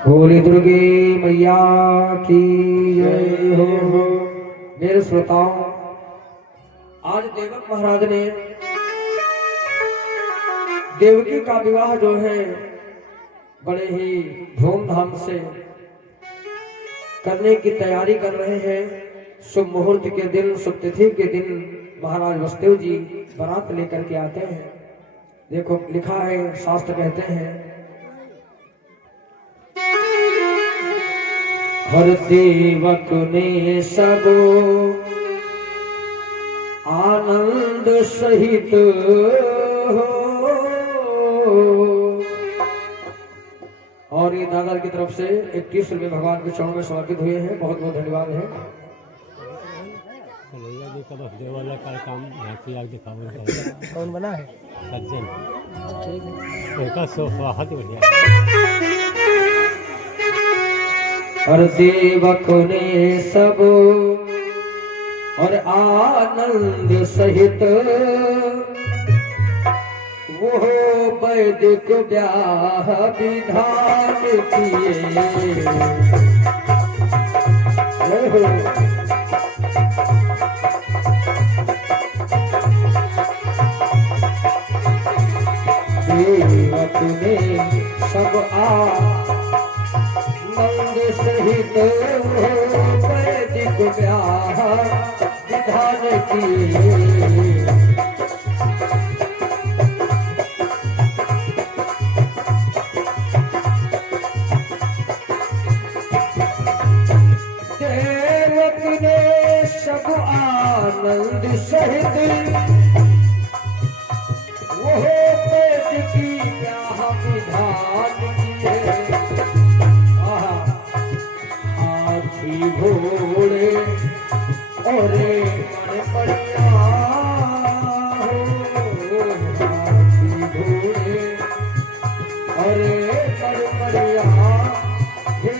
बोली दुर्गे मैया की जय हो। मेरे श्रोताओं, आज देवक महाराज ने देवकी का विवाह जो है बड़े ही धूमधाम से करने की तैयारी कर रहे हैं। शुभ मुहूर्त के दिन, शुभ तिथि के दिन महाराज वसुदेव जी बारात लेकर के आते हैं। देखो लिखा है, शास्त्र कहते हैं, हर देवक ने सब आनंद सहित हो। और ये दादा की तरफ से 21 रुपये भगवान के चरणों में समर्पित हुए हैं। बहुत बहुत धन्यवाद है। वाला का काम कौन बना है? सज्जन ठीक है। उसका सोफा हाथ बढ़िया। और देवक ने सब और आनंद सहित वो वैदिक ब्याह विधान किए। देवक ने सब आनंद सहित वैदिक ब्याह विधान किए। देवक ने सब आनंद सहित वो वैदिक ब्याह विधान किए। हाथी घोड़े और बढ़िया हो। हाथी घोड़े और बढ़िया हे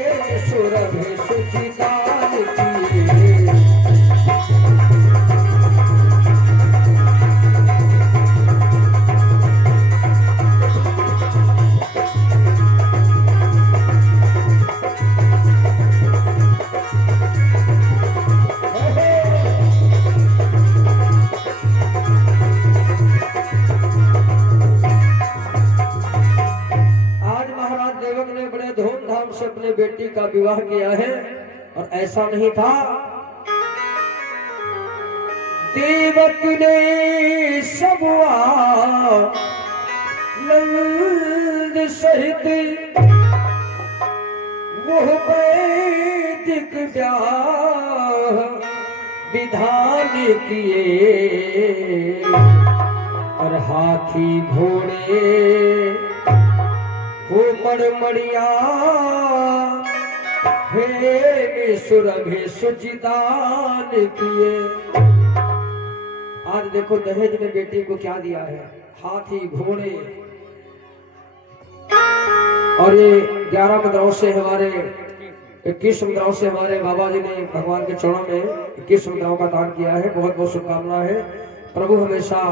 सुरभ सुचितान किए। धूमधाम से अपने बेटी का विवाह किया है। और ऐसा नहीं था, देवक ने सब आनंद सहित वो वैदिक ब्याह विधान किए। और हाथी घोड़े वो मड़मड़िया हे सुरभि सुचितान किए। आज देखो दहेज में बेटी को क्या दिया है, हाथी घोड़े। और ये 11 मुद्राओं से हमारे 21 मुद्राओं से हमारे बाबा जी ने भगवान के चरणों में 21 मुद्राओं का दान किया है। बहुत बहुत शुभकामना है। प्रभु हमेशा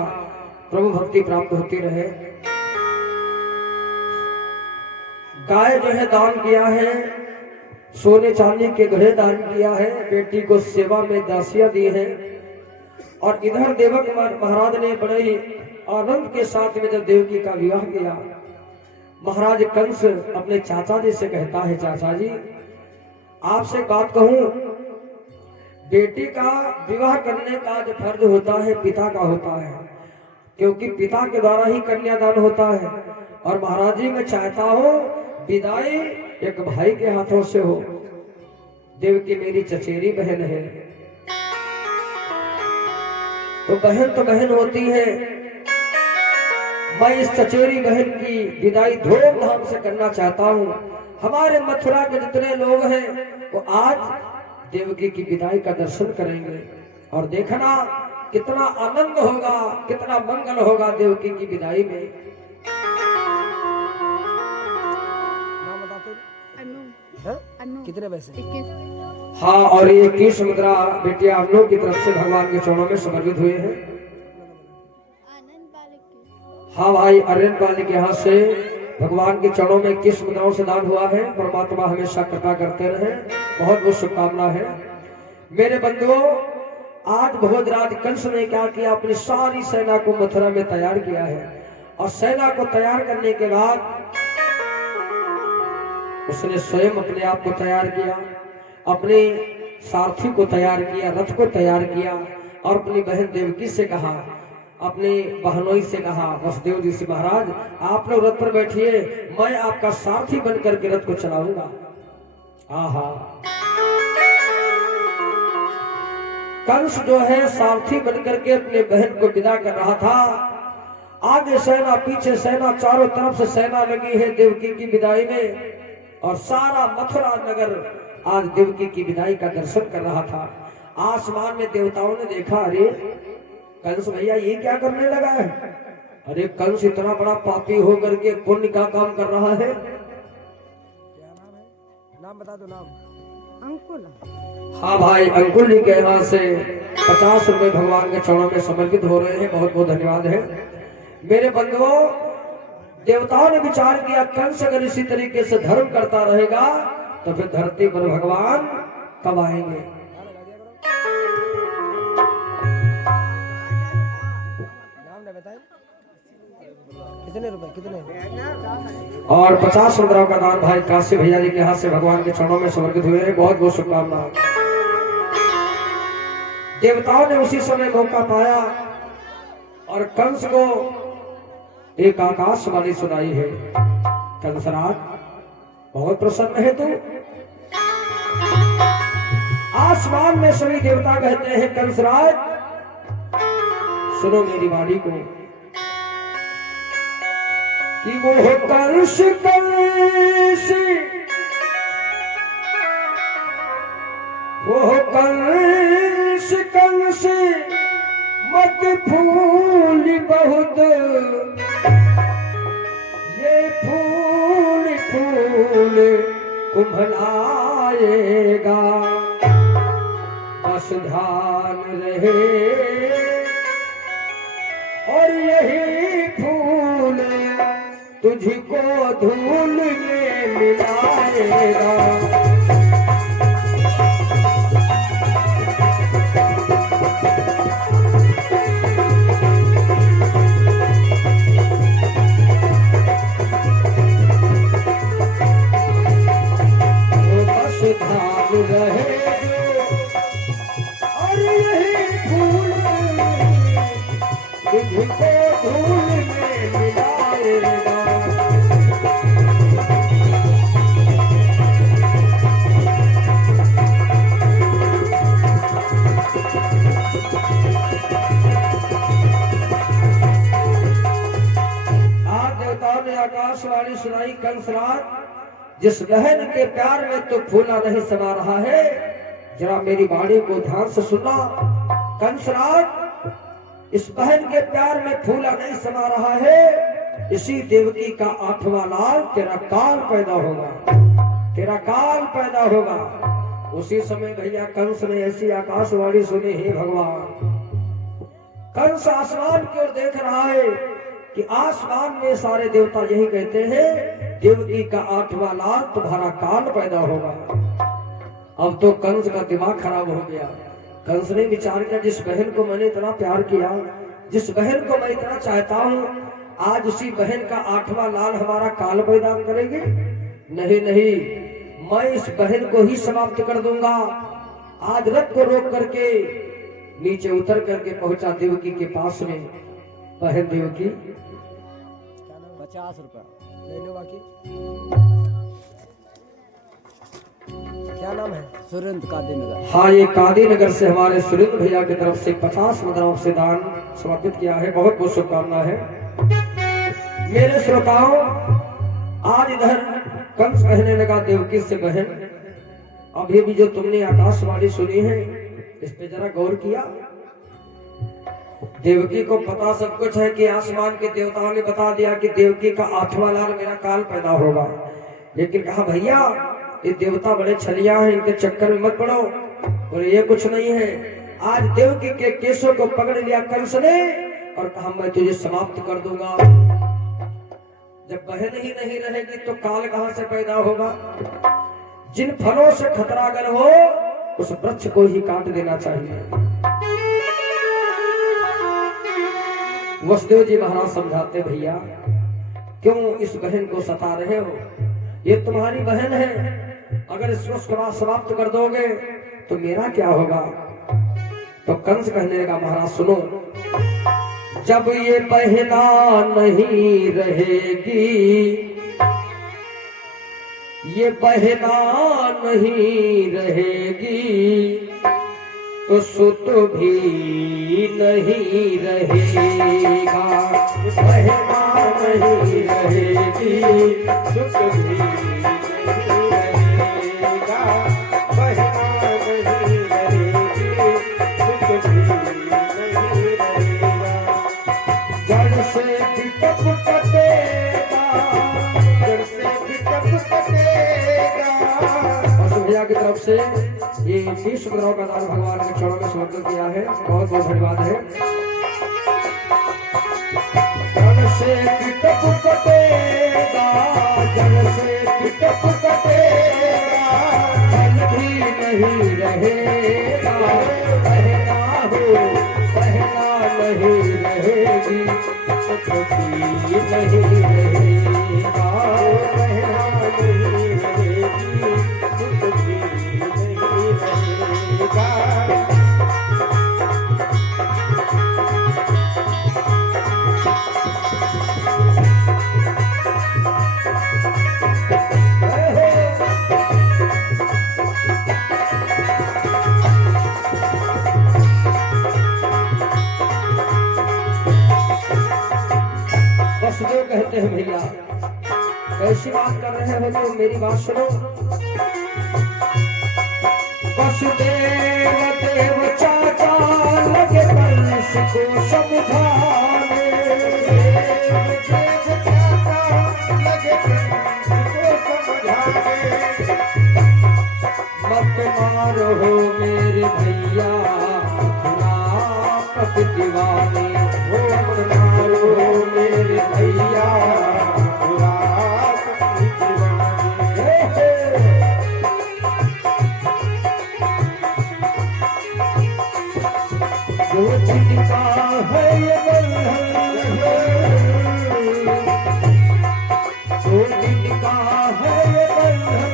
प्रभु भक्ति प्राप्त होती रहे। गाय जो है दान किया है, सोने चांदी के घड़े दान किया है, बेटी को सेवा में दासियां दी है। और इधर देवक महाराज ने बड़े ही आनंद के साथ में जब देवकी का विवाह किया, महाराज कंस अपने चाचा जी से कहता है, चाचा जी आपसे बात कहूं, बेटी का विवाह करने का जो फर्ज होता है पिता का होता है, क्योंकि पिता के द्वारा ही कन्यादान होता है। और महाराज जी मैं चाहता हूं विदाई एक भाई के हाथों से हो। देवकी मेरी चचेरी बहन है, तो बहन होती है। मैं इस चचेरी बहन की विदाई धूमधाम से करना चाहता हूँ। हमारे मथुरा के जितने लोग हैं वो आज देवकी की विदाई का दर्शन करेंगे और देखना कितना आनंद होगा, कितना मंगल होगा देवकी की विदाई में। कितने पैसे? 21। हाँ, और ये 21 मुद्रा बेटिया हम लोग की तरफ से भगवान के चरणों में समर्पित हुए हैं। हाँ भाई, आर्यन पाल के यहाँ से भगवान के चरणों में 21 मुद्राओं से दान हुआ है। परमात्मा हमेशा कृपा करते रहे। बहुत बहुत शुभकामना है। मेरे बंधुओं, आज भोजराज कंस ने क्या किया, अपनी सारी सेना को मथुरा में तैयार किया है और सेना को तैयार करने के बाद उसने स्वयं अपने आप को तैयार किया, अपने सारथी को तैयार किया, रथ को तैयार किया और अपनी बहन देवकी से कहा, अपने बहनोई से कहा, वसुदेव जी से, महाराज आप लोग रथ पर बैठिए, मैं आपका सारथी बनकर के रथ को चलाऊंगा। आहा, कंस जो है सारथी बनकर के अपने बहन को विदा कर रहा था। आगे सेना, पीछे सेना, चारों तरफ से सेना लगी है देवकी की विदाई में और सारा मथुरा नगर आज देवकी की विदाई का दर्शन कर रहा था। आसमान में देवताओं ने देखा, अरे कंस भैया ये क्या करने लगा है? अरे कंस इतना बड़ा पापी होकर के पुण्य का काम कर रहा है। क्या नाम है? नाम बता दो। नाम अंकुल। हाँ भाई, अंकुल जी के यहाँ से 50 रुपए भगवान के चरणों में समर्पित हो रहे हैं। बहुत बहुत धन्यवाद है। मेरे बंधुओं, देवताओं ने विचार किया, कंस अगर इसी तरीके से धर्म करता रहेगा तो फिर धरती पर भगवान कब आएंगे? नाम नहीं बताए। कितने रुपए? कितने? और 50 मुद्राओं का दान भाई काशी भैया जी के हाथ से भगवान के चरणों में समर्पित हुए हैं। बहुत बहुत शुभकामनाएं। देवताओं ने उसी समय मौका पाया और कंस को एक आकाशवाणी सुनाई है, कंसराज बहुत प्रसन्न है तू। आसमान में सभी देवता कहते हैं, कंसराज सुनो मेरी वाणी को कि वो कंस कंस, वो कंस कंस मत फूल बहुत, ये फूल फूल कुम्भलाएगा, बस ध्यान रहे और यही फूल तुझको धूल में मिलाएगा। आकाशवाणी सुनाई, कंसराज जिस बहन के प्यार में तो फूला नहीं समा रहा है, जरा मेरी वाणी को ध्यान से सुनना। कंसराज इस बहन के प्यार में फूला नहीं समा रहा है, इसी देवकी का 8वां लाल तेरा काल पैदा होगा, तेरा काल पैदा होगा। उसी समय भैया कंस ने ऐसी आकाशवाणी सुनी, हे भगवान। कंस आसमान की ओर देख रहा है कि आसमान में सारे देवता यही कहते हैं, देवकी का 8वां लाल तुम्हारा काल पैदा होगा। अब तो कंस का दिमाग खराब हो गया। कंस ने विचार किया, जिस बहन को मैंने इतना प्यार किया, जिस बहन को मैं इतना चाहता हूँ, आज उसी बहन का 8वां लाल हमारा काल पैदा करेगी? नहीं नहीं, मैं इस बहन को ही समाप्त कर दूंगा। आज रथ को रोक करके नीचे उतर करके पहुंचा देवकी के पास में। बहन देवकी, 50 रुपए ले लो। बाकी क्या नाम है? सुरेंद्र कादीनगर। हाँ, ये कादीनगर से हमारे सुरेंद्र भैया की तरफ से 50 मुद्राओं से दान समर्पित किया है। बहुत बहुत शुभकामना है। मेरे श्रोताओं, आज इधर कंस कहने लगा देवकी से, बहन अभी भी जो तुमने आकाशवाणी सुनी है, इस पे जरा गौर किया? देवकी को पता सब कुछ है कि आसमान के देवताओं ने बता दिया कि देवकी का 8वां लाल मेरा काल पैदा होगा, लेकिन कहा भैया ये देवता बड़े छलिया हैं, इनके चक्कर में मत पड़ो, और ये कुछ नहीं है। आज देवकी के केशों को पकड़ लिया कंस ने और कहा मैं तुझे समाप्त कर दूंगा। जब बहन ही नहीं रहेगी तो काल कहां से पैदा होगा। जिन फलों से खतरा अगर हो उस वृक्ष को ही काट देना चाहिए। वसुदेव जी महाराज समझाते, भैया क्यों इस बहन को सता रहे हो, ये तुम्हारी बहन है, अगर इसको समाप्त कर दोगे तो मेरा क्या होगा। तो कंस कहने लगा, महाराज सुनो, जब ये बहना नहीं रहेगी, ये बहना नहीं रहेगी तो सुत भी नहीं रहेगा। बहना नहीं रहेगी, सुत भी नहीं रहेगा। बहना नहीं रहेगी, सुत भी नहीं रहेगा। जड़ से बिटप कटेगा, जड़ से बिटप कटेगा। भैया की तरफ से ये 20 उपद्रव का दान भगवान के चरणों में समर्पित किया है, बहुत बहुत धन्यवाद है। जड़ से बिटप कटेगा, जड़ से बिटप कटेगा, फल भी नहीं रहेगा। बहना हो, बहना नहीं रहेगी, सुख भी नहीं रहेगा। बहना नहीं रहेगी, सुख भी नहीं रहेगा। वसुदेव कहते हैं, भैया कैसी बात कर रहे हो तुम, मेरी बात सुनो। वसुदेव देव चाचा लगे कंस को समझाने, देव चाचा लगे कंस को समझाने। मत मारो मेरे भैया खुरापत दीवाने, हो मत मारो मेरे भैया खुरापत दीवाने। जो जिनका है ये बंधन, जो जिनका है ये बंधन,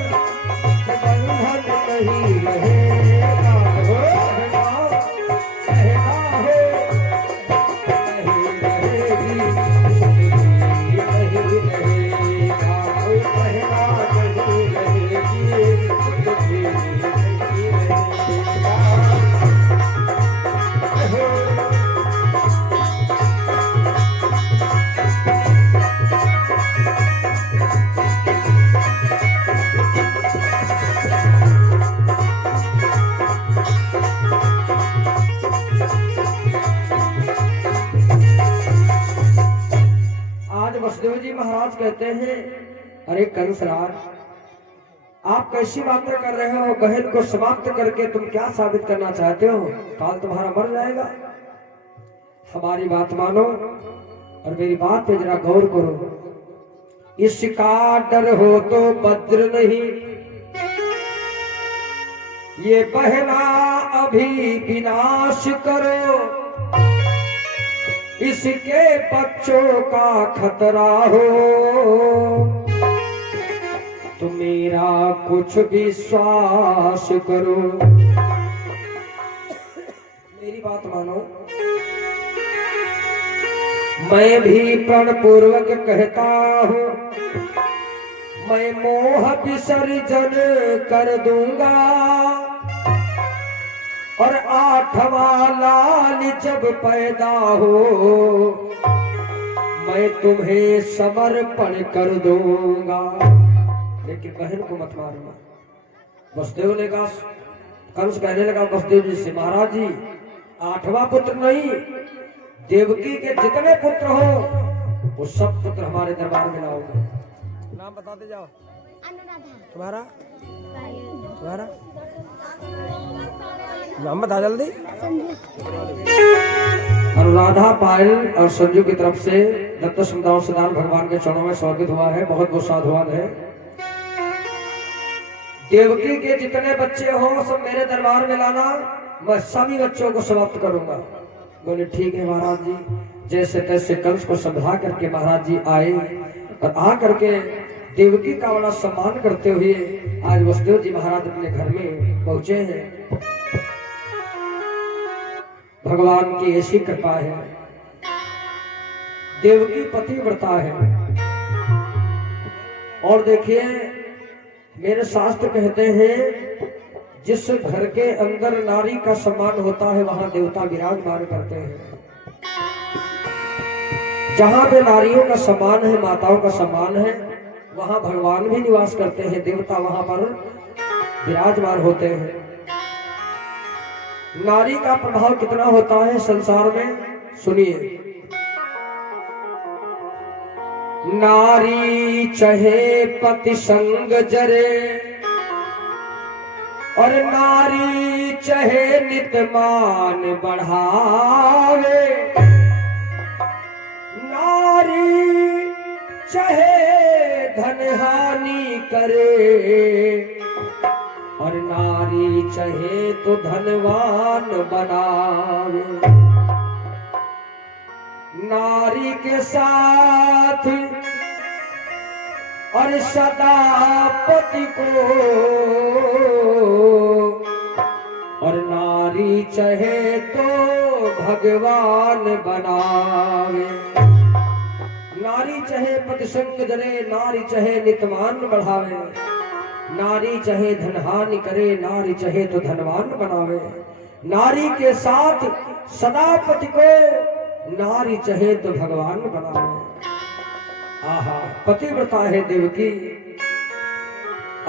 बंधन नहीं रहेगा। कहना हो नहीं रहेगी, नहीं रहेगा। कहना नहीं रहेगी, नहीं रहेगा। आज वसुदेव जी महाराज कहते हैं, अरे कंसराज आप कैसी बातें कर रहे हो, बहन को समाप्त करके तुम क्या साबित करना चाहते हो, काल तुम्हारा मर जाएगा। हमारी बात मानो और मेरी बात पे जरा गौर करो। इसका डर हो तो वज्र नहीं, ये बहना अभी विनाश करो। इसके बच्चों का खतरा हो तो मेरा कुछ विश्वास करो। मेरी बात मानो, मैं भी प्रण पूर्वक कहता हूँ, मैं मोह विसर्जन कर दूंगा। और 8वां लाल जब पैदा हो मैं तुम्हें समर्पण कर दूंगा, लेकिन बहन को मत मारना। वसुदेव ने कहा, कंस कहने लगा वसुदेव जी से, महाराज जी 8वां पुत्र नहीं, देवकी के जितने पुत्र हो वो सब पुत्र हमारे दरबार में लाओगे। नाम बताते जाओ। तुम्हारा तुम्हारा नाम बता जल्दी। अनुराधा पायल और संजू की तरफ से दत्त समुदाय सुदान भगवान के चरणों में स्वागत हुआ है। बहुत बहुत साधुवाद है। देवकी के जितने बच्चे हो सब मेरे दरबार में लाना, मैं सभी बच्चों को समाप्त करूंगा। बोले ठीक है महाराज जी। जैसे तैसे कंस को समझा करके महाराज जी आए और आ करके देवकी का बड़ा सम्मान करते हुए आज वसुदेव जी महाराज अपने घर में पहुंचे हैं। भगवान की ऐसी कृपा है। देवकी पतिव्रता है। और देखिए मेरे शास्त्र कहते हैं जिस घर के अंदर नारी का सम्मान होता है वहां देवता विराजमान करते हैं। जहां पे नारियों का सम्मान है, माताओं का सम्मान है, वहां भगवान भी निवास करते हैं। देवता वहां पर विराजमान होते हैं। नारी का प्रभाव कितना होता है संसार में, सुनिए। नारी चहे पति संग जरे और नारी चहे नित मान बढ़ावे। नारी चहे धन हानि करे और नारी चहे तो धनवान बनावे। नारी के साथ और सदा पति को और नारी चहे तो भगवान बनावे। नारी चहे पति संग जरे, नारी चहे नितमान बढ़ावे। नारी चहे धनहानि करे, नारी चहे तो धनवान बनावे। नारी के साथ सदा पति को, नारी चहे तो भगवान बनावे। आहा, पतिव्रता है देवकी।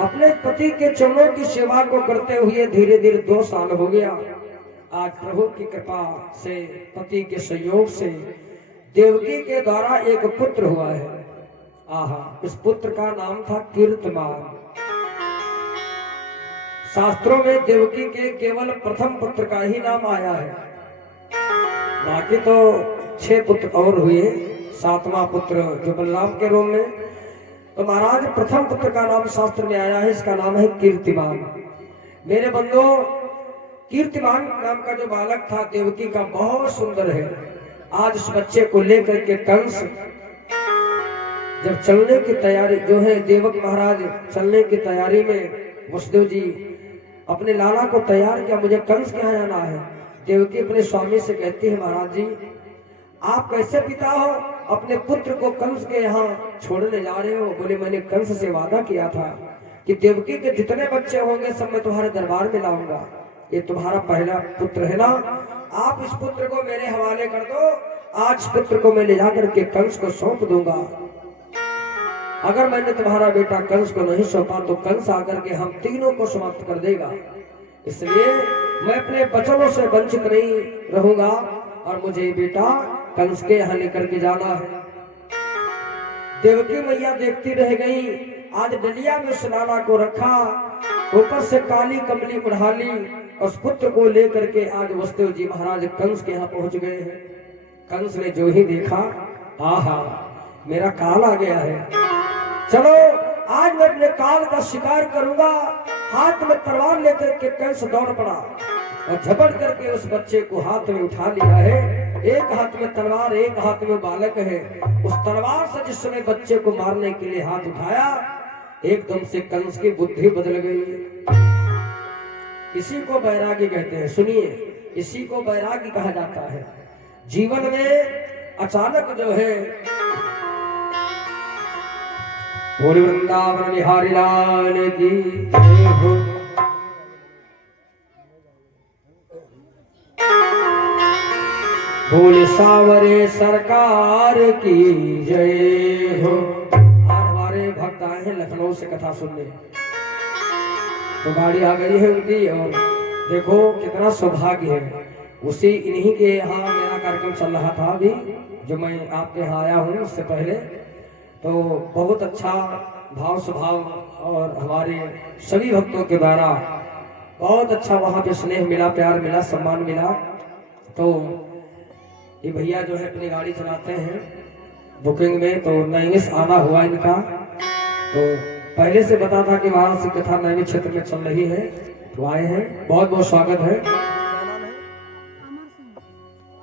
अपने पति के चरणों की सेवा को करते हुए धीरे धीरे 2 साल हो गया। आज प्रभु की कृपा से, पति के सहयोग से देवकी के द्वारा एक पुत्र हुआ है। आहा, इस पुत्र का नाम था कीर्तिमान। शास्त्रों में देवकी के केवल प्रथम पुत्र का ही नाम आया है। बाकी तो 6 पुत्र और हुए। 7वां पुत्र जो बलराम के रूप में, तो महाराज प्रथम पुत्र का नाम शास्त्र में आया है, इसका नाम है कीर्तिमान। मेरे बंधु, कीर्तिमान नाम का जो बालक था देवकी का, बहुत सुंदर है। आज उस बच्चे को लेकर के कंस जब चलने की तैयारी जो है, देवक महाराज चलने की तैयारी में वसुदेव जी अपने लाला को तैयार किया, मुझे कंस के यहाँ जाना है। देवकी अपने स्वामी से कहती है, महाराज जी आप कैसे पिता हो, अपने पुत्र को कंस के यहाँ छोड़ने जा रहे हो? बोले मैंने कंस से वादा किया था कि देवकी के जितने बच्चे होंगे सब मैं तुम्हारे दरबार में लाऊंगा। ये तुम्हारा पहला पुत्र है ना, आप इस पुत्र को मेरे हवाले कर दो। आज पुत्र को मैं ले जाकर के कंस को सौंप दूंगा। अगर मैंने तुम्हारा बेटा कंस को नहीं सौंपा तो कंस आकर के हम तीनों को समाप्त कर देगा। इसलिए मैं अपने वचनों से वंचित नहीं रहूंगा और मुझे बेटा कंस के यहाँ लेकर के जाना है। देवकी मैया देखती रह गई। आज डलिया में उस लाला को रखा, ऊपर से काली कमली उड़ा ली, उस पुत्र को लेकर के आज वसुदेव जी महाराज कंस के यहाँ पहुंच गए हैं। कंस ने जो ही देखा, आहा मेरा काल आ गया है, चलो आज मैं अपने काल का शिकार करूंगा। हाथ में तलवार लेकर के कंस दौड़ पड़ा और झपट करके उस बच्चे को हाथ में उठा लिया है। एक हाथ में तलवार, एक हाथ में बालक है। उस तलवार से जिस समय बच्चे को मारने के लिए हाथ उठाया, एकदम से कंस की बुद्धि बदल गई। इसी को बैरागी कहते हैं। सुनिए, इसी को बैरागी कहा जाता है। जीवन में अचानक जो है, बोल वृंदावन बिहारी लाल की जय हो। बोल सावरे सरकार की जय हो। आज हमारे भक्त आए हैं लखनऊ से कथा सुनने, तो गाड़ी आ गई है उनकी, और देखो कितना सौभाग्य है। उसी इन्हीं के यहाँ मेरा कार्यक्रम चल रहा था अभी, जो मैं आपके यहाँ आया हूँ उससे पहले। तो बहुत अच्छा भाव स्वभाव और हमारे सभी भक्तों के द्वारा बहुत अच्छा वहाँ पे स्नेह मिला, प्यार मिला, सम्मान मिला। तो ये भैया जो है अपनी गाड़ी चलाते हैं बुकिंग में, तो नैमिष आना हुआ इनका। तो पहले से बता था कि वाराणसी कथा नैमिष क्षेत्र में चल रही है, तो आए हैं, बहुत बहुत स्वागत है। क्या नाम है?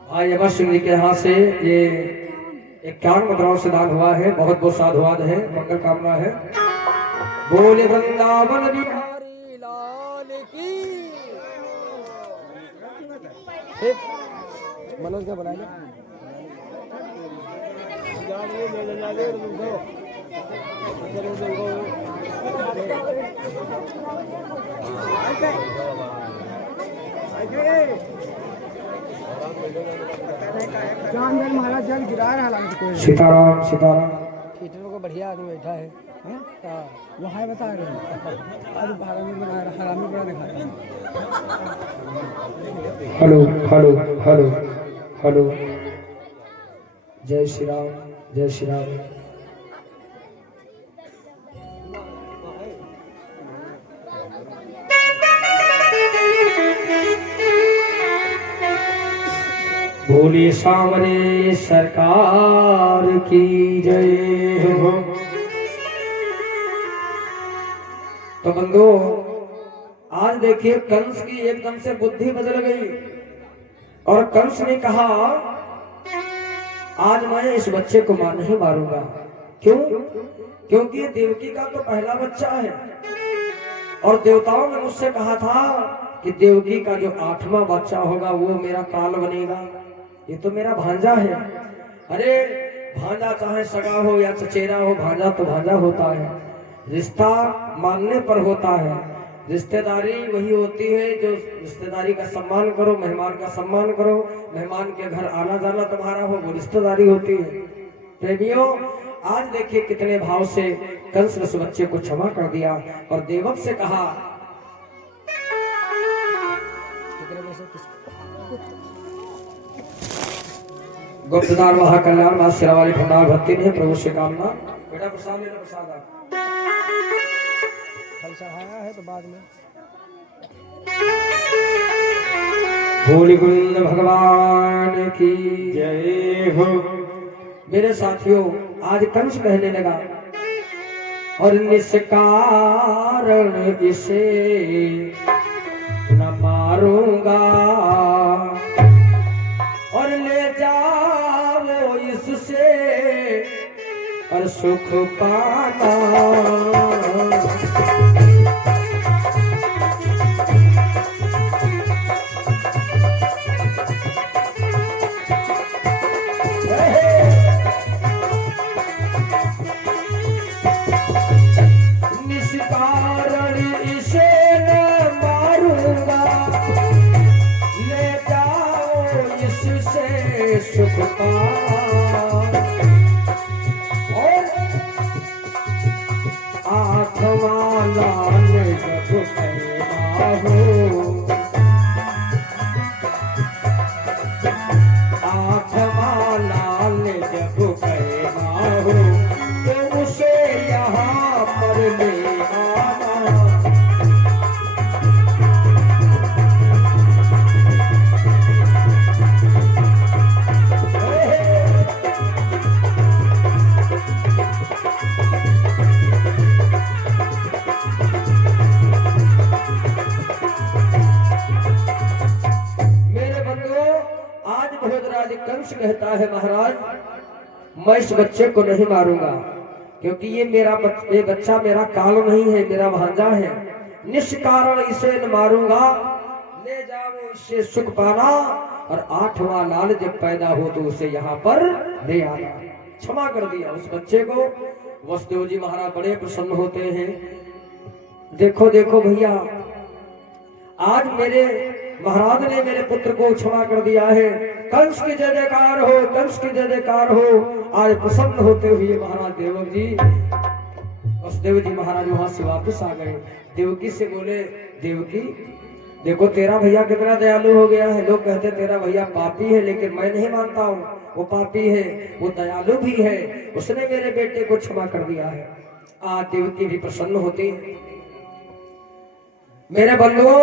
भाई अमर सिंह जी के यहाँ से ये 51 मुद्राओं से दान हुआ है, बहुत बहुत साधुवाद है, मंगल कामना है। बोले वृंदावन बिहारी लाल की। ठीक मनोज का बनाए महाराज जल गिरा रहा है कोई सीताराम सीताराम। थिएटर को बढ़िया आदमी बैठा है। वो है बता रहे हैं आज हरामी बना रहा, हरामी बना दिखा रहा है। Hello hello hello hello. जय श्री राम जय श्री राम। बोली सामने सरकार की जय हो। तो बंधु आज देखिए कंस की एकदम से बुद्धि बदल गई और कंस ने कहा आज मैं इस बच्चे को नहीं मारूंगा। क्यों? क्योंकि ये देवकी का तो पहला बच्चा है और देवताओं ने मुझसे कहा था कि देवकी का जो 8वां बच्चा होगा वो मेरा काल बनेगा। ये तो मेरा भांजा है। अरे भांजा चाहे सगा हो या चचेरा हो, भांजा तो भांजा होता है। रिश्ता मानने पर होता है। रिश्तेदारी वही होती है जो रिश्तेदारी का सम्मान करो, मेहमान का सम्मान करो। मेहमान के घर आना जाना तुम्हारा हो, वो रिश्तेदारी होती है। प्रेमियों आज देखिए कितने भाव से कंस ने उस बच्चे को क्षमा कर दिया और देवक से कहा गुप्तदार महाकल्याण मां शेरावाली भंडार भक्ति ने प्रभु से कामना। बेटा प्रसाद ले लो, प्रसाद आप। फल चढ़ाया है तो बाद में होली गोविंद भगवान की जय हो। मेरे साथियों आज कंस कहने लगा और निष्कारण इसे न मारूंगा और ले जाओ इससे और सुख पाना। निष्कारण इसे न मारूंगा, ले जाओ इससे सुख पाना। और 8वां लाल जब पैदा हो, 8वां लाल जब पैदा हो तो उसे यहाँ पर ले आना। कंस कहता है महाराज मैं इस बच्चे को नहीं मारूंगा क्योंकि ये बच्चा मेरा काल नहीं है, मेरा भांजा है। निष्कारण इसे न मारूंगा, ले जाओ इससे सुख पाना और 8वां लाल जब पैदा हो तो उसे यहाँ पर ले आना। क्षमा कर दिया उस बच्चे को। वसुदेव जी महाराज बड़े प्रसन्न होते हैं। देखो देखो भैया आज मेरे महाराज ने मेरे पुत्र को क्षमा कर दिया है। कंस की जय जयकार हो, कंस की जय जयकार हो। आज प्रसन्न होते हुए महाराज देवक जी वसुदेव जी महाराज वहां से वापस आ गए। देवकी से बोले देवकी देखो तेरा भैया कितना दयालु हो गया है। लोग कहते तेरा भैया पापी है, लेकिन मैं नहीं मानता हूँ वो पापी है, वो दयालु भी है। उसने मेरे बेटे को क्षमा कर दिया है। आज देवकी भी प्रसन्न होती है। मेरे बंधुओं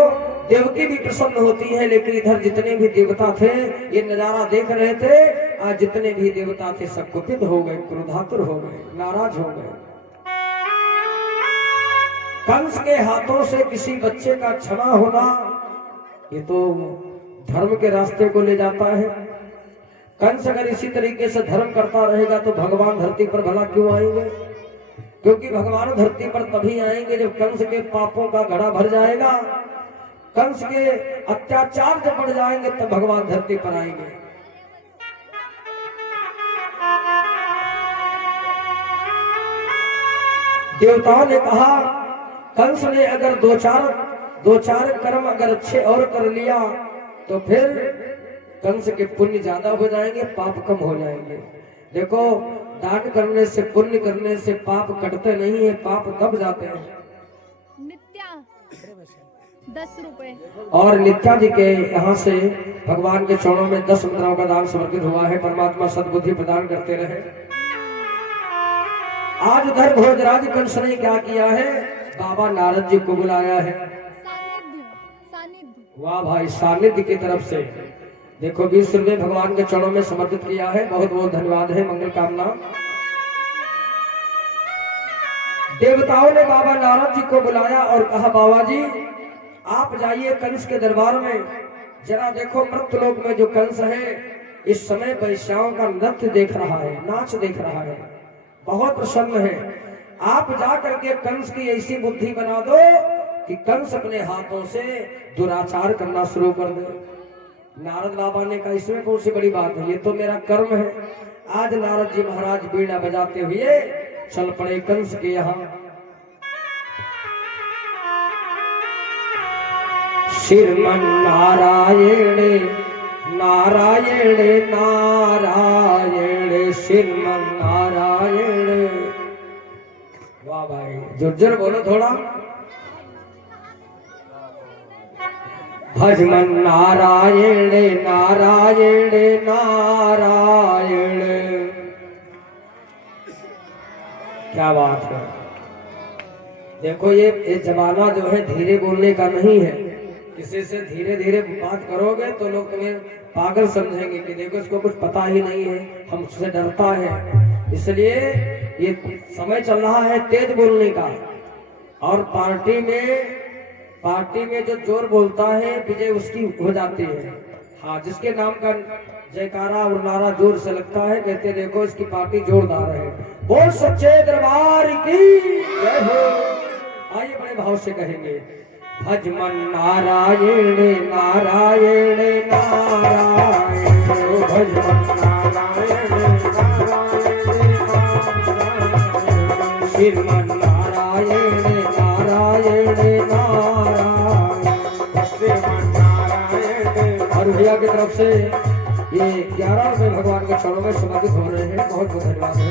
देवकी भी प्रसन्न होती है, लेकिन इधर जितने भी देवता थे ये नजारा देख रहे थे। आज जितने भी देवता थे सब कुपित हो गए, क्रोधातुर हो गए, नाराज हो गए। कंस के हाथों से किसी बच्चे का क्षमा होना ये तो धर्म के रास्ते को ले जाता है। कंस अगर इसी तरीके से धर्म करता रहेगा तो भगवान धरती पर भला क्यों आएंगे? क्योंकि भगवान धरती पर तभी आएंगे जब कंस के पापों का घड़ा भर जाएगा, कंस के अत्याचार जब बढ़ जाएंगे तब भगवान धरती पर आएंगे। देवताओं ने कहा कंस ने अगर दो चार कर्म अगर अच्छे और कर लिया तो फिर कंस के पुण्य ज्यादा हो जाएंगे, पाप कम हो जाएंगे। देखो, दान करने से पुण्य करने से पाप कटते नहीं है, पाप दब जाते हैं। नित्या 10 रुपए। और नित्या जी के यहाँ से भगवान के चरणों में 10 मुद्राओं का दान समर्पित हुआ है। परमात्मा सद्बुद्धि प्रदान करते रहे। आज उधर भोजराज कंस ने क्या किया है? बाबा नारद जी को बुलाया है। सानिध्य। वाह भाई, सानिध्य की तरफ से देखो 20 रुपए भगवान के चरणों में समर्पित किया है। बहुत बहुत धन्यवाद है, मंगल कामना। देवताओं ने बाबा नारद जी को बुलाया और कहा बाबा जी आप जाइए कंस के दरबार में, जरा देखो मृत्युलोक में जो कंस है इस समय वैश्याओं का नृत्य देख रहा है, नाच देख रहा है, बहुत प्रसन्न है। आप जा करके कंस की ऐसी बुद्धि बना दो कि कंस अपने हाथों से दुराचार करना शुरू कर दे। नारद बाबा ने कहा इसमें कौन सी बड़ी बात है, ये तो मेरा कर्म है। आज नारद जी महाराज बीड़ा बजाते हुए चल पड़े कंस के यहाँ। श्रीमन नारायण नारायण नारायण श्रीमन नारायण। वाह भाई, जोर बोलो थोड़ा। भजमन नारायण नारायण नारायण। क्या बात है। देखो ये जमाना जो है धीरे बोलने का नहीं है। किसी से धीरे धीरे बात करोगे तो लोग तुम्हें पागल समझेंगे कि देखो इसको कुछ पता ही नहीं है, हमसे डरता है। इसलिए ये समय चल रहा है तेज बोलने का। और पार्टी में जो जोर बोलता है विजय उसकी हो जाती है। हाँ, जिसके नाम का जयकारा और नारा जोर से लगता है कहते देखो इसकी पार्टी जोरदार है। बोल सच्चे दरबार की जय हो। आइए बड़े भाव से कहेंगे भजमन नारायण नारायण नारायण। भजमन नारायण श्रीमन नारायण नारायण नारायण। और भैया की तरफ से ये 11 रुपए भगवान के चरणों में समर्पित हो रहे हैं। बहुत बहुत धन्यवाद है।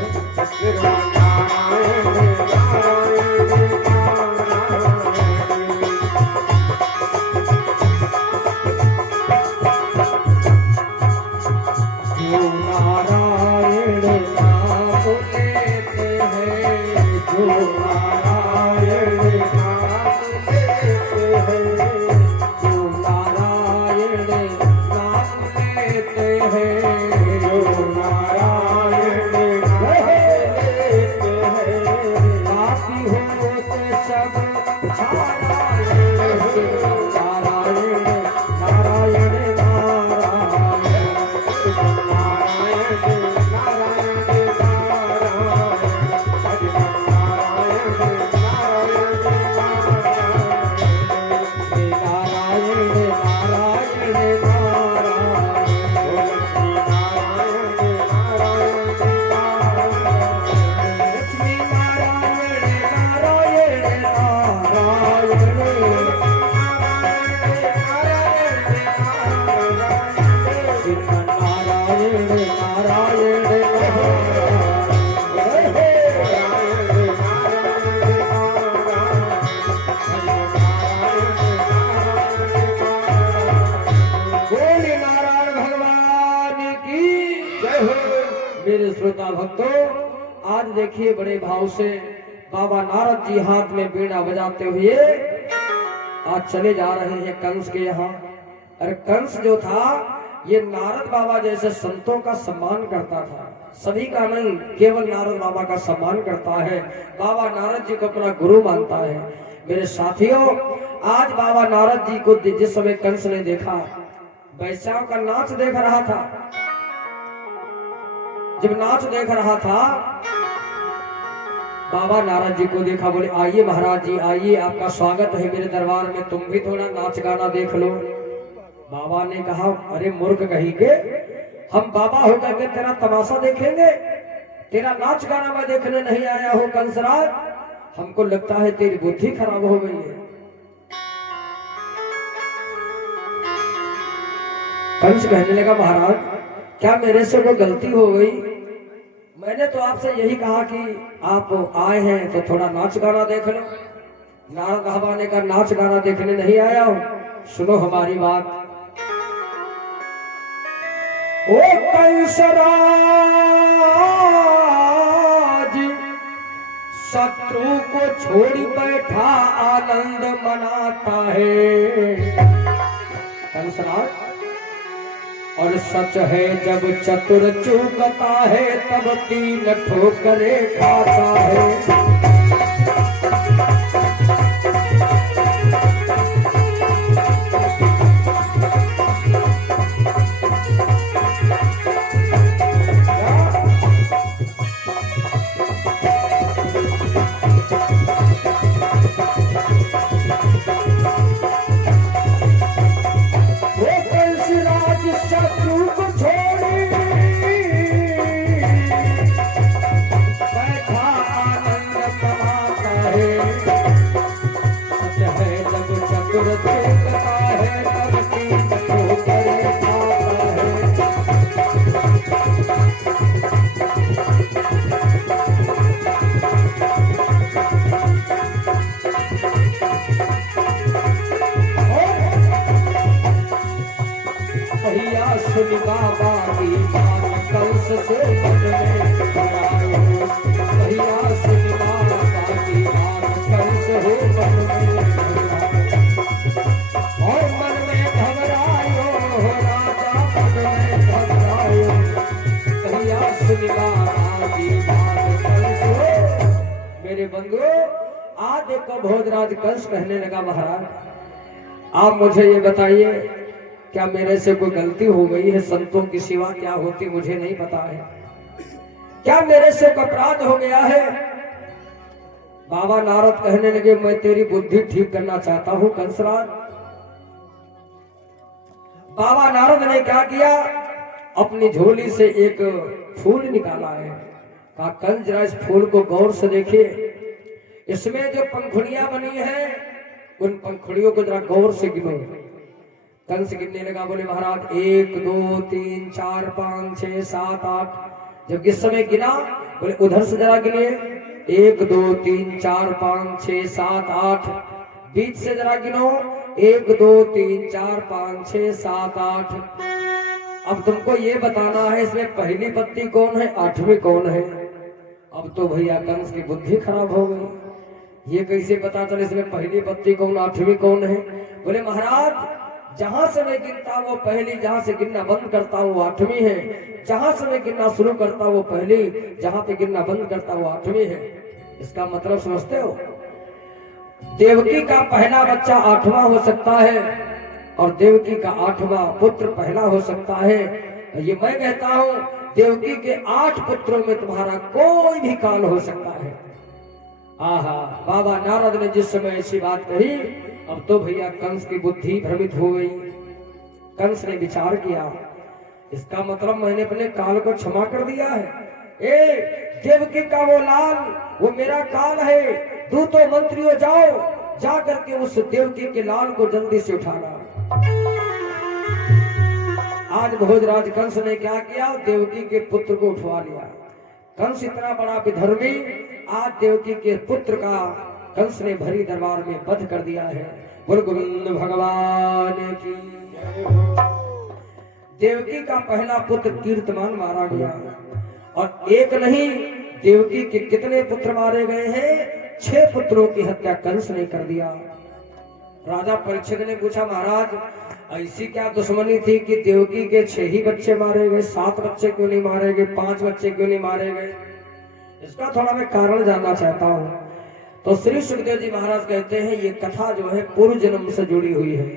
मेरे श्रोता भक्तों, आज देखिए बड़े भाव से बाबा नारद जी हाथ में बीड़ा बजाते हुए आज चले जा रहे हैं कंस के यहाँ। अरे कंस जो था ये नारद बाबा जैसे संतों का सम्मान करता था, सभी का नहीं, केवल नारद बाबा का सम्मान करता है। बाबा नारद जी को अपना गुरु मानता है। मेरे साथियों, आज बाबा नारद जी को जिस समय कंस ने देखा, वैश्याओं का नाच देख रहा था, जब नाच देख रहा था बाबा नारद जी को देखा, बोले आइए महाराज जी आइए, आपका स्वागत है मेरे दरबार में, तुम भी थोड़ा नाच गाना देख लो। बाबा ने कहा अरे मूर्ख कहीं के, हम बाबा होकर के तेरा तमाशा देखेंगे, तेरा नाच गाना मैं देखने नहीं आया हूं कंसराज, हमको लगता है तेरी बुद्धि खराब हो गई है। कंस कहने लगा महाराज क्या मेरे से वो गलती हो गई, मैंने तो आपसे यही कहा कि आप आए हैं तो थोड़ा नाच गाना देख लो। नारद बाबा ने कहा नाच गाना देखने नहीं आया हूं, सुनो हमारी बात। ओ कंसराज शत्रु को छोड़ बैठा आनंद मनाता है। कंसराज और सच है जब चतुर चूकता है तब 3 ठोकरे खाता है। बाबा की बात कंस से मन में आयो, भैया सुन बाबा की बात कंस हो मन में और मन में घबरायो, राजा मन में घबरायो, भैया सुन बाबा की बात कंस हो। मेरे बंधु आज देखो भोजराज कंस कहने लगा महाराज आप मुझे ये बताइए क्या मेरे से कोई गलती हो गई है, संतों की सेवा क्या होती मुझे नहीं पता है, क्या मेरे से कोई अपराध हो गया है। बाबा नारद कहने लगे मैं तेरी बुद्धि ठीक करना चाहता हूं कंसराज। बाबा नारद ने क्या किया, अपनी झोली से एक फूल निकाला है, कहा कंस जरा इस फूल को गौर से देखिए, इसमें जो पंखुड़ियां बनी है उन पंखुड़ियों को जरा गौर से गिनो। कंस गिनने लगा, बोले महाराज 1 2 3 4 5 6 7 8। जब किस समय गिना, बोले उधर से जरा गिनिए 1 2 3 4 5 6 7 8। बीच से जरा गिनो 1 2 3 4 5 6 7 8। अब तुमको ये बताना है इसमें पहली पत्ती कौन है, 8वीं कौन है। अब तो भैया कंस की बुद्धि खराब हो गई, ये कैसे पता चले इसमें पहली पत्ती कौन 8वीं कौन है। बोले महाराज जहां से मैं गिनता वो पहली, जहां से गिनना बंद करता वो 8वीं है, जहां से मैं गिनना शुरू करता वो पहली, जहां पे गिनना बंद करता वो 8वीं है। इसका मतलब समझते हो, देवकी का पहला बच्चा 8वां हो सकता है और देवकी का 8वां पुत्र पहला हो सकता है। ये मैं कहता हूं देवकी के 8 पुत्रों में तुम्हारा कोई भी काल हो सकता है। आहा, बाबा नारद ने जिस समय ऐसी बात कही अब तो भैया कंस की बुद्धि भ्रमित हो गई। कंस ने विचार किया इसका मतलब मैंने अपने काल को क्षमा कर दिया है। ए देवकी का वो लाल वो मेरा काल है, दूतों मंत्रियों जाओ जा करके उस देवकी के लाल को जल्दी से उठाना। आज भोजराज कंस ने क्या किया, देवकी के पुत्र को उठवा लिया। कंस इतना बड़ा विधर्मी, आज देवकी के पुत्र का कंस ने भरी दरबार में वध कर दिया है। बोल गोविंद भगवान की। देवकी का पहला पुत्र कीर्तमान मारा गया और एक नहीं देवकी के कितने पुत्र मारे गए हैं, 6 पुत्रों की हत्या कंस ने कर दिया। राजा परीक्षित ने पूछा, महाराज ऐसी क्या दुश्मनी थी कि देवकी के 6 ही बच्चे मारे गए, 7 बच्चे क्यों नहीं मारे गए, 5 बच्चे क्यों नहीं मारे गए? इसका थोड़ा मैं कारण जानना चाहता हूँ। तो श्री सुखदेव जी महाराज कहते हैं ये कथा जो है पूर्व जन्म से जुड़ी हुई है।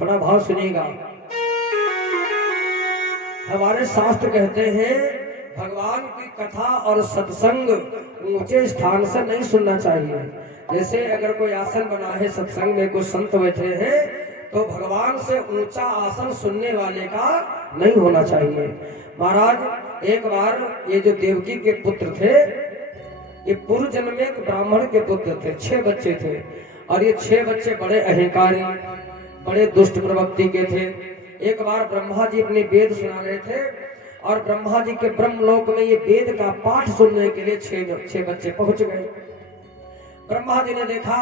थोड़ा भाव सुनिएगा। हमारे शास्त्र कहते हैं भगवान की कथा और सत्संग ऊंचे स्थान से नहीं सुनना चाहिए। जैसे अगर कोई आसन बना है, सत्संग में कोई संत बैठे हैं, तो भगवान से ऊंचा आसन सुनने वाले का नहीं होना चाहिए। महाराज एक बार ये जो देवकी के पुत्र थे, ये पूर्व जन्म में एक ब्राह्मण के पुत्र थे, 6 बच्चे थे। और ये 6 बच्चे बड़े अहंकारी, बड़े दुष्ट प्रवृत्ति के थे। एक बार ब्रह्मा जी अपने वेद सुना रहे थे और ब्रह्मा जी के ब्रह्मलोक में ये वेद का पाठ सुनने के लिए 6 बच्चे पहुंच गए। ब्रह्मा जी ने देखा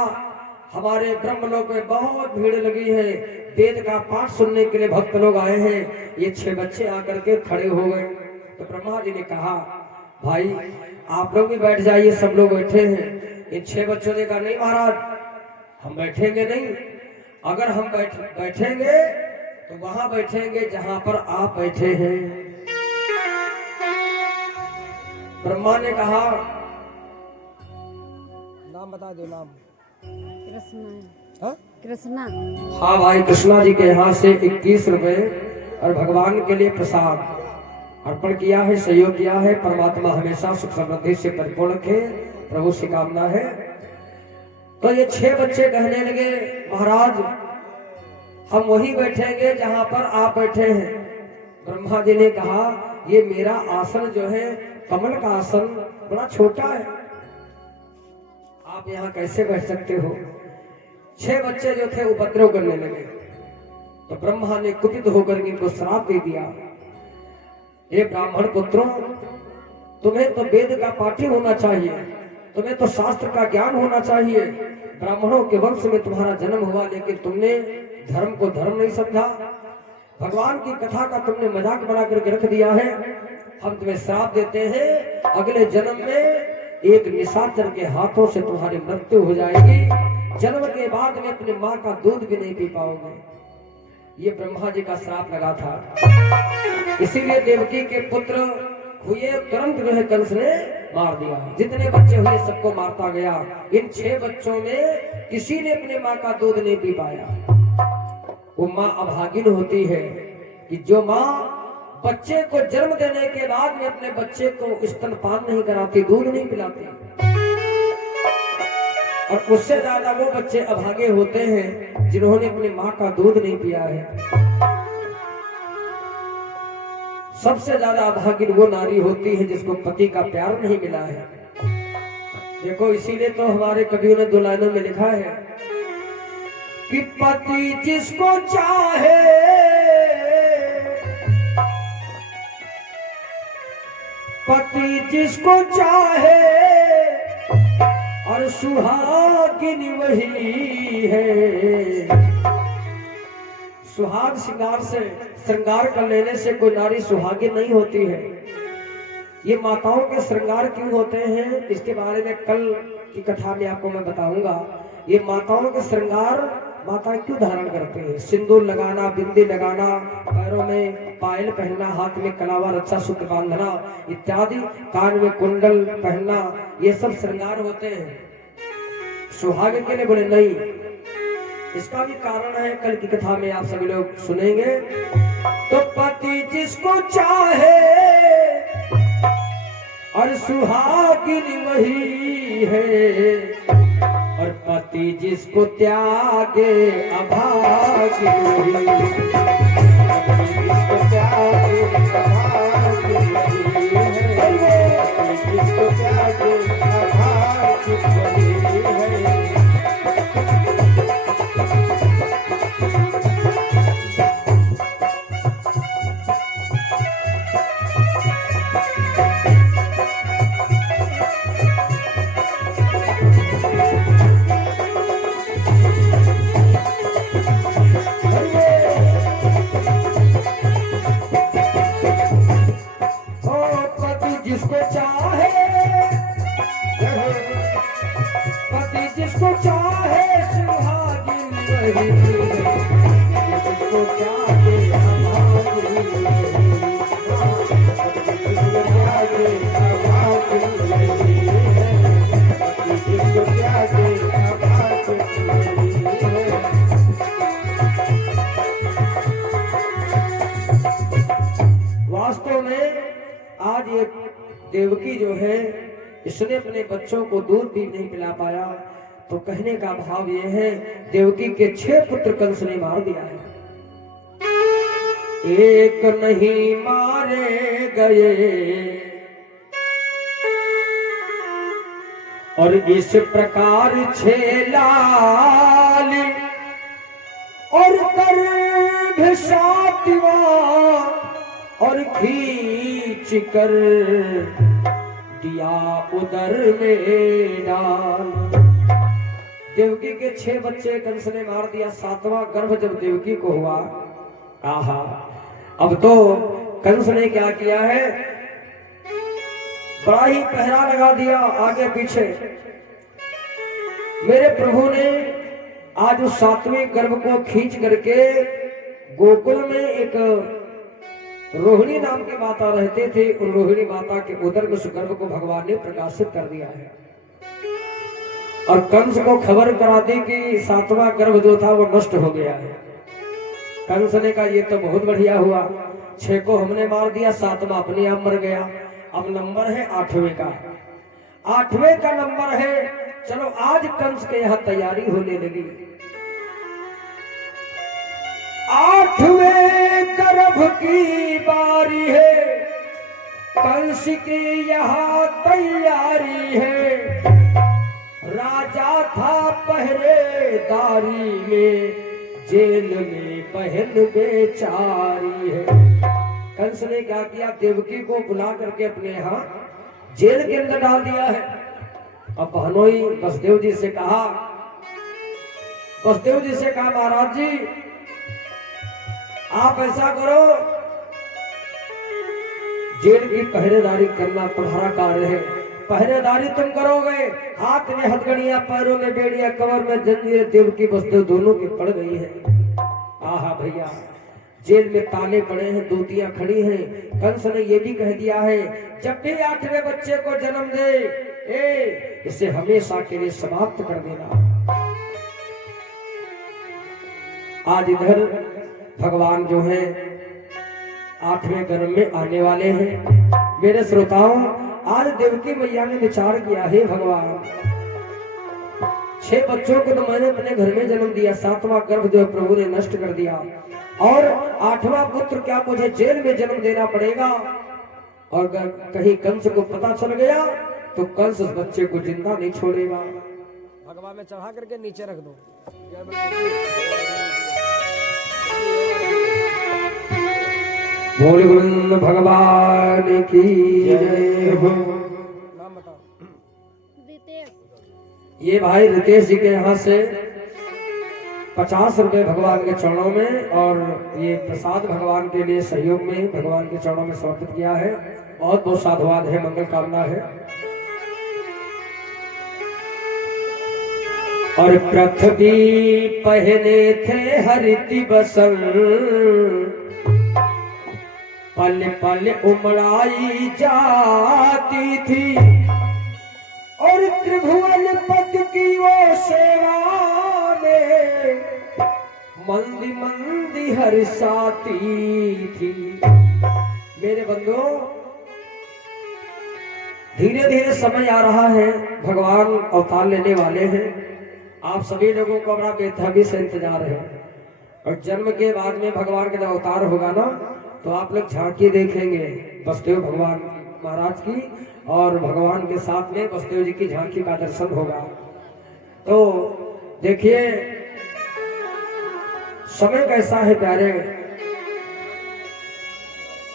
हमारे ब्रह्मलोक में बहुत भीड़ लगी है, वेद का पाठ सुनने के लिए भक्त लोग आए हैं। ये 6 बच्चे आकर के खड़े हो गए। तो ब्रह्मा जी ने कहा, भाई आप लोग भी बैठ जाइए, सब लोग बैठे हैं। इन 6 बच्चों ने कहा, नहीं महाराज हम बैठेंगे नहीं। अगर हम बैठेंगे तो वहां बैठेंगे जहां पर आप बैठे हैं। ब्रह्मा ने कहा, नाम बता दो। नाम कृष्णा। कृष्णा। हाँ भाई, कृष्णा जी के यहाँ से 21 रुपए और भगवान के लिए प्रसाद अर्पण किया है, सहयोग किया है। परमात्मा हमेशा सुख समृद्धि से परिपूर्ण रखे, प्रभु से कामना है। तो ये 6 बच्चे कहने लगे, महाराज हम वहीं बैठेंगे जहां पर आप बैठे हैं। ब्रह्मा जी ने कहा, ये मेरा आसन जो है कमल का आसन बड़ा छोटा है, आप यहाँ कैसे बैठ सकते हो? 6 बच्चे जो थे उपद्रव करने लगे। तो ब्रह्मा ने कुपित होकर इनको श्राप दे दिया, ये ब्राह्मण पुत्रों, तुम्हें तो वेद का पाठी होना चाहिए, तुम्हें तो शास्त्र का ज्ञान होना चाहिए। ब्राह्मणों के वंश में तुम्हारा जन्म हुआ, लेकिन तुमने धर्म को धर्म नहीं समझा, भगवान की कथा का तुमने मजाक बना करके रख दिया है। हम तुम्हें श्राप देते हैं, अगले जन्म में एक निशाचर के हाथों से तुम्हारी मृत्यु हो जाएगी। जन्म के बाद में अपनी माँ का दूध भी नहीं पी पाओगे। ये ब्रह्मा जी का श्राप लगा था। इसीलिए देवकी के पुत्र हुए, तुरंत जो है कंस ने मार दिया। जितने बच्चे हुए सबको मारता गया। इन 6 बच्चों में किसी ने अपनी माँ का दूध नहीं पी पाया। वो माँ अभागिन होती है कि जो माँ बच्चे को जन्म देने के बाद में अपने बच्चे को स्तनपान नहीं कराती, दूध नहीं पिलाती। और उससे ज्यादा वो बच्चे अभागे होते हैं जिन्होंने अपनी माँ का दूध नहीं पिया है। सबसे ज्यादा अभागिन वो नारी होती है जिसको पति का प्यार नहीं मिला है। देखो, इसीलिए तो हमारे कवियों ने 2 लाइनों में लिखा है कि पति जिसको चाहे पति जिसको चाहे और सुहागिन वही है। सुहाग श्रृंगार कर लेने से कोई नारी सुहागिन नहीं होती है। ये माताओं के श्रृंगार क्यों होते हैं, इसके बारे में कल की कथा में आपको मैं बताऊंगा। ये माताओं के श्रृंगार माता क्यों धारण करते हैं? सिंदूर लगाना, बिंदी लगाना, पैरों में पायल पहनना, हाथ में कलावा, रक्षा सूत्र बांधना इत्यादि, कान में कुंडल पहनना, ये सब श्रृंगार होते हैं। सुहाग के लिए बोले नहीं। इसका भी कारण है, कल की कथा में आप सभी लोग सुनेंगे। तो पति जिसको चाहे और सुहागिन वही है, और पति जिसको त्यागे अभागिन वही है। जिसको त्यागे अभागिन वही है, जिसको त्यागे अभागिन वही है। रही है, किसको त्यागे आबाद ही नहीं, किसको त्यागे आबाद ही नहीं है, किसको त्यागे आबाद ही नहीं है। वास्तव में आज ये देवकी जो है, इसने अपने बच्चों को दूध भी नहीं पिला पाया, तो कहने का भाव ये है, देवकी के 6 पुत्र कंस ने मार दिया है, एक नहीं मारे गए, और इस प्रकार 6 लाल और गर्भ 7वां और खींच कर दिया उदर में डाल। देवकी के 6 बच्चे कंस ने मार दिया, 7वां गर्भ जब देवकी को हुआ, आहा, अब तो कंस ने क्या किया है, बड़ा ही पहरा लगा दिया आगे पीछे। मेरे प्रभु ने आज उस 7वें गर्भ को खींच करके गोकुल में एक रोहिणी नाम की माता रहते थे, उन रोहिणी माता के उदर में उस गर्भ को भगवान ने प्रकाशित कर दिया है, और कंस को खबर करा दी कि 7वां गर्भ जो था वो नष्ट हो गया है। कंस ने कहा ये तो बहुत बढ़िया हुआ, 6 को हमने मार दिया, 7वां अपने आप मर गया। अब नंबर है 8वें का, 8वें का नंबर है। चलो आज कंस के यहाँ तैयारी होने लगी, 8वें गर्भ की बारी है, कंस की यहाँ तैयारी है, राजा था पहरेदारी में, जेल में बहन बेचारी है। कंस ने क्या किया, देवकी को बुला करके अपने यहाँ जेल के अंदर डाल दिया है। अब बहनोई वसुदेव जी से कहा, महाराज जी आप ऐसा करो, जेल की पहरेदारी करना तुम्हारा कार्य है, पहरेदारी तुम करोगे। हाथ में हथकड़ियां, पैरों में बेड़ियां, कमर में जंजीरें, देवकी वसुदेव दोनों की पड़ गई है। आहा भैया, जेल में ताले पड़े हैं, दूतियां खड़ी हैं। कंस ने यह भी कह दिया है, जब भी 8वें बच्चे को जन्म दे, इसे हमेशा के लिए समाप्त कर देना। आज इधर भगवान जो है 8वें गर्भ में आने वाले हैं। मेरे श्रोताओं, आज देवकी मैया ने विचार किया है, भगवान 6 बच्चों को तो मैंने अपने घर में जन्म दिया, 7वां गर्भ जो प्रभु ने नष्ट कर दिया, और 8वां पुत्र क्या मुझे जेल में जन्म देना पड़ेगा। और कहीं कंस को पता चल गया तो कंस उस बच्चे को जिंदा नहीं छोड़ेगा। भगवान में चढ़ा करके नीचे रख दो। बोल गुरु भगवान की जय हो। नाम बताओ। रितेश। ये भाई रितेश जी के यहाँ से 50 रुपए भगवान के चरणों में, और ये प्रसाद भगवान के लिए सहयोग में भगवान के चरणों में समर्पित किया है। बहुत बहुत साधुवाद है, मंगल कामना है। और पृथ्वी पहने थे हरिति बसन, पल पल उमड़ाई जाती थी, और त्रिभुवन पद की वो सेवा में मंदी मंदी हर्षाती थी। मेरे बंधुओं, धीरे धीरे समय आ रहा है, भगवान अवतार लेने वाले हैं। आप सभी लोगों को बड़ा बेताबी से इंतजार है, और जन्म के बाद में भगवान का जब अवतार होगा ना, तो आप लोग झांकी देखेंगे वसुदेव भगवान महाराज की, और भगवान के साथ में वसुदेव जी की झांकी का दर्शन होगा। तो देखिए समय कैसा है प्यारे।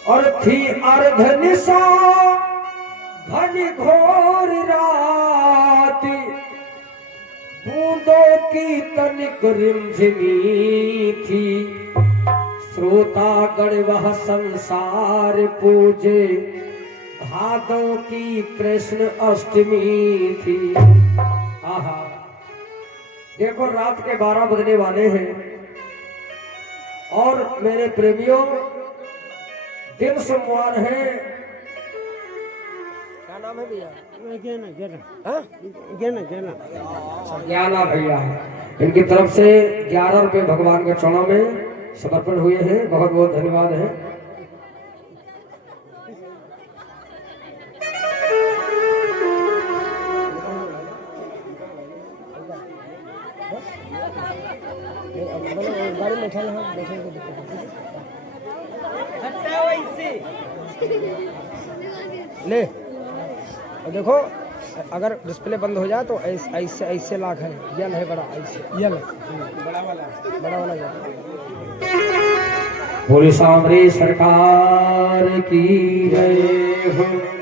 और थी अर्धनिशा घनी घोर रात, बूंदों की तनिक रिमझिमी थी, श्रोतागण वह संसार पूजे, भादों की कृष्ण अष्टमी थी। आहा, देखो रात के 12 बजने वाले हैं और मेरे प्रेमियों दिन सोमवार है। क्या नाम है भैया? गेना गेना हाँ? गेना गेना ज्ञाना भैया, इनकी तरफ से 11 रुपए भगवान के चरणों में समर्पण हुए हैं। बहुत बहुत धन्यवाद है। गाड़ी में बैठा है, बैठे को दिक्कत ले। और देखो अगर डिस्प्ले बंद हो जाए तो ऐसे ऐसे लाख है, यल है बड़ा, ऐसे यल बड़ा वाला यल। बोले सामरे सरकार की जय हो।